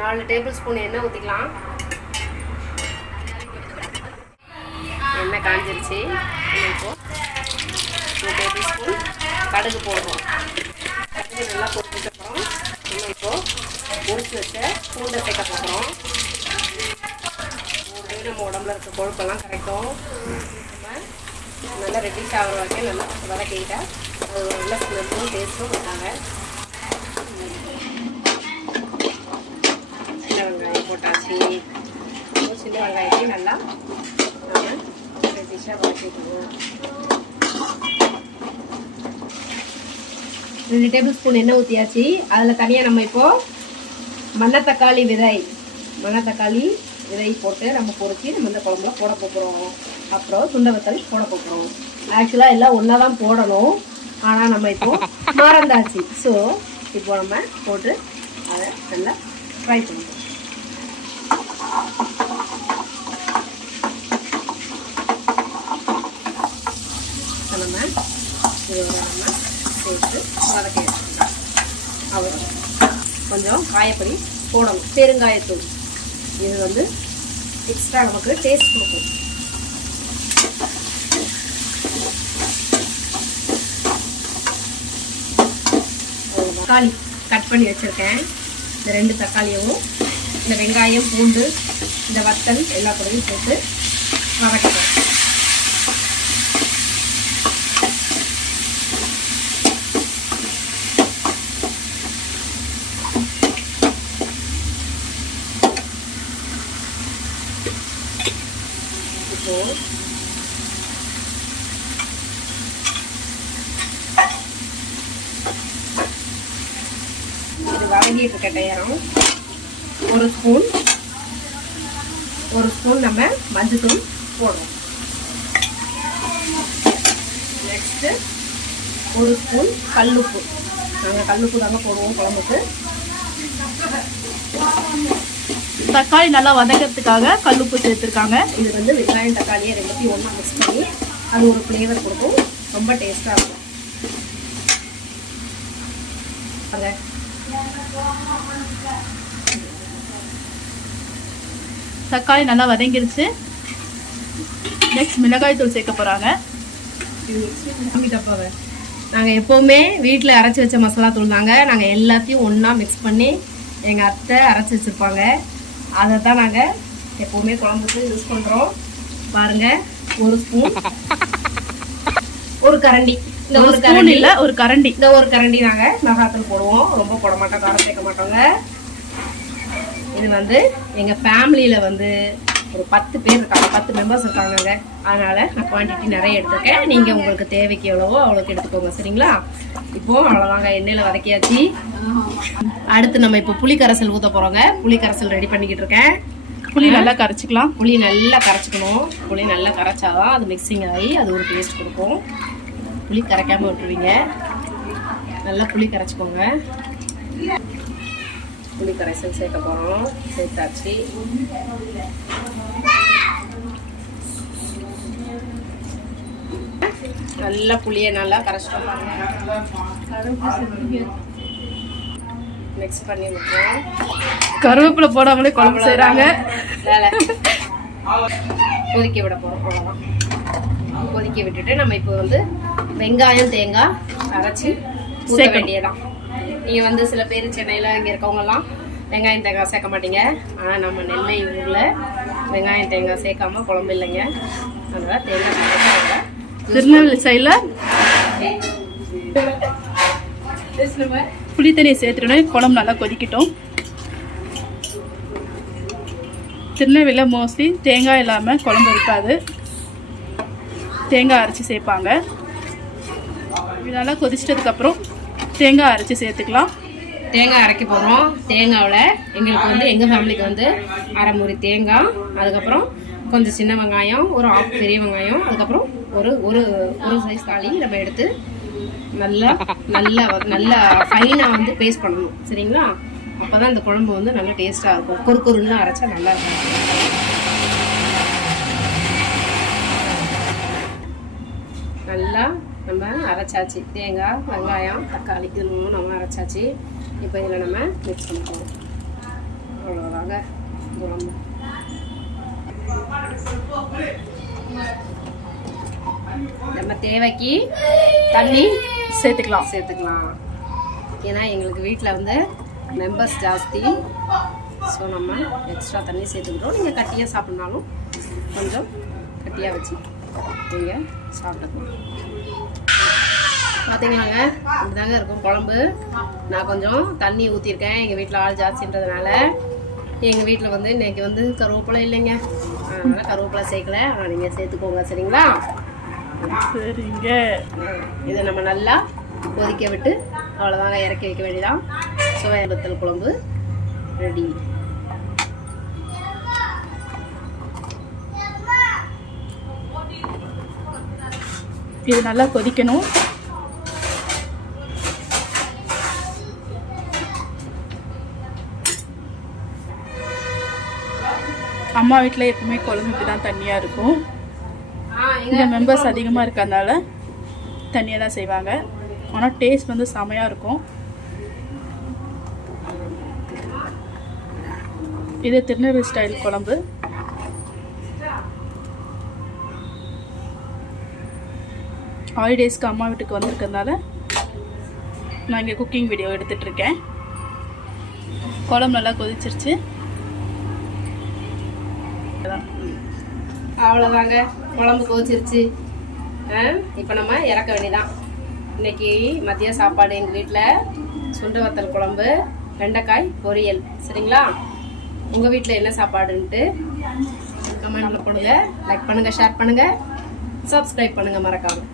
4 table spoon எண்ணெய் ஊற்றிக்கலாம். எண்ணெய் காஞ்சிருச்சு. இப்போ 2 டேபிள் ஸ்பூன் கடுகு போடுறோம். கடுகு நல்லா பொரிச்சதுக்கப்புறம் நம்ம இப்போது பொரிச்சு வச்ச பூண்டை சேர்க்க போகிறோம். நம்ம உடம்புல இருக்க கொழுப்பெல்லாம் கரைக்கும். நம்ம நல்லா ரெட்டிஷ் ஆகிற வரைக்கும் நல்லா வதக்கிட்டா அது நல்ல ஸ்மெல்லும் டேஸ்ட்டும் வந்தாங்க. சின்ன வெங்காயம் போட்டாச்சு. சின்ன வெங்காயத்தையும் நல்லா நம்ம ரெட்டிஷாக வதக்கிக்கணும். 2 டேபிள் ஸ்பூன் எண்ணெய் ஊற்றியாச்சு. அதில் தனியாக நம்ம இப்போது மணத்தக்காளி விதை போட்டு நம்ம பொரிச்சு நம்ம இந்த குழம்புல போட போகிறோம். அப்புறம் சுண்டை வத்தல் போட போகிறோம். ஆக்சுவலாக எல்லாம் ஒன்றா தான் போடணும், ஆனால் நம்ம இப்போ மறந்தாச்சு. ஸோ இப்போ நம்ம போட்டு அதை நல்லா ஃப்ரை பண்ணுவோம். நம்ம இதோட நம்ம சேர்த்து வதக்கி வச்சுக்கலாம். அவ்வளோ கொஞ்சம் காயப்பொடி போடணும். பெருங்காயத்தூள் இது வந்து எக்ஸ்ட்ரா நமக்கு டேஸ்ட் கொடுக்கும். தக்காளி கட் பண்ணி வச்சுருக்கேன். இந்த 2 தக்காளியும் இந்த வெங்காயம் பூண்டு இந்த வத்தல் எல்லாத்தையும் போட்டு வதக்கிட்டேன். இது வதங்கிட்டு இருக்க நேரம் 1 ஸ்பூன் நம்ம மஞ்சத்தூள் போடுறோம். நெக்ஸ்ட்டு 1 ஸ்பூன் கல்லுப்பு. நாங்கள் கல்லுப்பு தாங்க போடுவோம் குழம்புக்கு. தக்காளி நல்லா வதக்கிறதுக்காக கல்லுப்பு சேர்த்துருக்காங்க. இது வந்து வெங்காயம் தக்காளியை 2த்தையும் ஒன்றா மிக்ஸ் பண்ணி அது ஒரு ஃப்ளேவர் கொடுக்கும். ரொம்ப டேஸ்ட்டாக இருக்கும். அங்கே தக்காளி நல்லா வதங்கிருச்சு. நெக்ஸ்ட் மிளகாய் தூள் சேர்க்க போகிறாங்க. நாங்கள் எப்போவுமே வீட்டில் அரைச்சி வச்ச மசாலா தூள் தாங்க. நாங்கள் எல்லாத்தையும் ஒன்றா மிக்ஸ் பண்ணி எங்கள் அத்தை அரைச்சி வச்சுருப்பாங்க. அதை தான் நாங்கள் எப்போவுமே குழம்புக்கு யூஸ் பண்ணுறோம். பாருங்கள், 1 ஸ்பூன், ஒரு கரண்டி, இந்த ஒரு கரண்டி இல்லை ஒரு கரண்டி, இந்த ஒரு கரண்டி நாங்கள் மிளகாத்தூள் போடுவோம். ரொம்ப போட மாட்டோம், காரம் சேர்க்க மாட்டோங்க. இது வந்து எங்கள் ஃபேமிலியில் வந்து ஒரு 10 பேர் இருக்காங்க, 10 மெம்பர்ஸ் இருக்காங்கங்க. அதனால் நான் குவான்டிட்டி நிறைய எடுத்துருக்கேன். நீங்கள் உங்களுக்கு தேவைக்கு எவ்வளவோ அவ்வளோக்கு எடுத்துக்கோங்க, சரிங்களா? இப்போது அவ்வளோதாங்க, எண்ணெயில் வதக்கியாச்சு. அடுத்து நம்ம இப்போ புளி கரைசல் ஊற்ற போகிறோங்க. புளி கரைசல் ரெடி பண்ணிக்கிட்டு இருக்கேன். புளி நல்லா கரைச்சிக்கலாம். புளி நல்லா கரைச்சிக்கணும். புளி நல்லா கரைச்சாதான் அது மிக்சிங் ஆகி அது ஒரு டேஸ்ட் கொடுக்கும். புளி கரைக்காமல் விட்டுருவீங்க. நல்லா புளி கரைச்சிக்கோங்க. புளி கரைசல் சேர்க்க போகிறோம். சேர்த்தாச்சு. நல்லா புளியை நல்லா கரைச்சிட்டோம். மிக்ஸ் பண்ணி விட்டுருவோம். கருவேப்பிலை போடாமலே குழம்பு செய்கிறாங்க. வேலை கொதிக்க விட போகிறோம். அவ்வளோதான். கொதிக்க விட்டுட்டு நம்ம இப்போ வந்து வெங்காயம் தேங்காய் அரைச்சி சேர்க்க வேண்டியதான். நீங்கள் வந்து சில பேர் சென்னையில் இங்கே இருக்கவங்கலாம் வெங்காயம் தேங்காய் சேர்க்க மாட்டீங்க. ஆனால் நம்ம நெல்லை ஊரில் வெங்காயம் தேங்காய் சேர்க்காம குழம்பு இல்லைங்க. அதனால் தேங்காய் திருநெல்வேலி சைடில் புளி தண்ணியை சேர்த்துட்டோன்னே குழம்பு நல்லா கொதிக்கட்டும். திருநெல்வேலியில் மோஸ்ட்லி தேங்காய் இல்லாமல் குழம்பு இருக்காது. தேங்காய் அரைச்சி சேர்ப்பாங்க. இதெல்லாம் கொதிச்சிட்டதுக்கப்புறம் தேங்காய் அரைச்சி சேர்த்துக்கலாம். தேங்காய் அரைக்க போகிறோம். தேங்காவில் எங்களுக்கு வந்து எங்கள் ஃபேமிலிக்கு வந்து அரை மூடி தேங்காய், அதுக்கப்புறம் கொஞ்சம் சின்ன வெங்காயம், ஒரு 1/2 பெரிய வெங்காயம், அதுக்கப்புறம் ஒரு ஒரு ஒரு சைஸ் தாளி நம்ம எடுத்து நல்லா நல்லா நல்லா ஃபைனாக வந்து பேஸ்ட் பண்ணணும், சரிங்களா? அப்போ தான் இந்த குழம்பு வந்து நல்லா டேஸ்ட்டாக இருக்கும். கொருன்னு அரைச்சா நல்லா இருக்கும். நல்லா நம்ம அரைச்சாச்சு. தேங்காய் வெங்காயம் தக்காளி இது நம்ம அரைச்சாச்சு. இப்போ இதில் நம்ம மிக்ஸ் பண்ணிக்கலாம். அவ்வளோதாங்க குழம்பு. நம்ம தேவைக்கு தண்ணி சேர்த்துக்கலாம். ஏன்னா எங்களுக்கு வீட்டில் வந்து மெம்பர்ஸ் ஜாஸ்தி. ஸோ நம்ம எக்ஸ்ட்ரா தண்ணி சேர்த்துக்கிட்டோம். நீங்கள் கட்டியாக சாப்பிட்னாலும் கொஞ்சம் கட்டியாக வச்சு நீங்கள் சாப்பிட்டுக்கலாம். பார்த்தீங்களாங்க, இப்படிதாங்க இருக்கும் குழம்பு. நான் கொஞ்சம் தண்ணி ஊற்றிருக்கேன். எங்கள் வீட்டில் ஆள் ஜாஸ்தின்றதுனால எங்கள் வீட்டில் வந்து இன்றைக்கி வந்து கருவேப்பிலை இல்லைங்க, அதனால் கருவேப்பிலை சேர்க்கல. ஆனால் நீங்கள் சேர்த்துக்கோங்க, சரிங்களா? சரிங்க. இதை நம்ம நல்லா கொதிக்க விட்டு அவ்வளோதாங்க, இறக்கி வைக்க வேண்டியதான். சுவை வத்தல் குழம்பு ரெடி. இது நல்லா கொதிக்கணும். அம்மா வீட்டில் எப்பவுமே குழம்பு இப்படி தான் தண்ணியாக இருக்கும். இங்கே மெம்பர்ஸ் அதிகமாக இருக்கிறதுனால தண்ணியாக தான் செய்வாங்க. ஆனால் டேஸ்ட் வந்து செமையாக இருக்கும். இது திருநெல்வேலி ஸ்டைல் குழம்பு. ஹாலிடேஸ்க்கு அம்மா வீட்டுக்கு வந்திருக்கிறதுனால நான் இங்கே குக்கிங் வீடியோ எடுத்துகிட்ருக்கேன். குழம்பு நல்லா கொதிச்சிருச்சு. அவ்வளோதாங்க, குழம்பு கொதிச்சிருச்சு. இப்போ நம்ம இறக்க வேண்டியதான். இன்னைக்கு மதிய சாப்பாடு எங்கள் வீட்டில் சுண்டை வத்தல் குழம்பு, வெண்டைக்காய் பொரியல். சரிங்களா? உங்கள் வீட்டில் என்ன சாப்பாடுன்ட்டு கமெண்ட்டில் போடுங்க. லைக் பண்ணுங்கள், ஷேர் பண்ணுங்கள், சப்ஸ்கிரைப் பண்ணுங்கள் மறக்காமல்.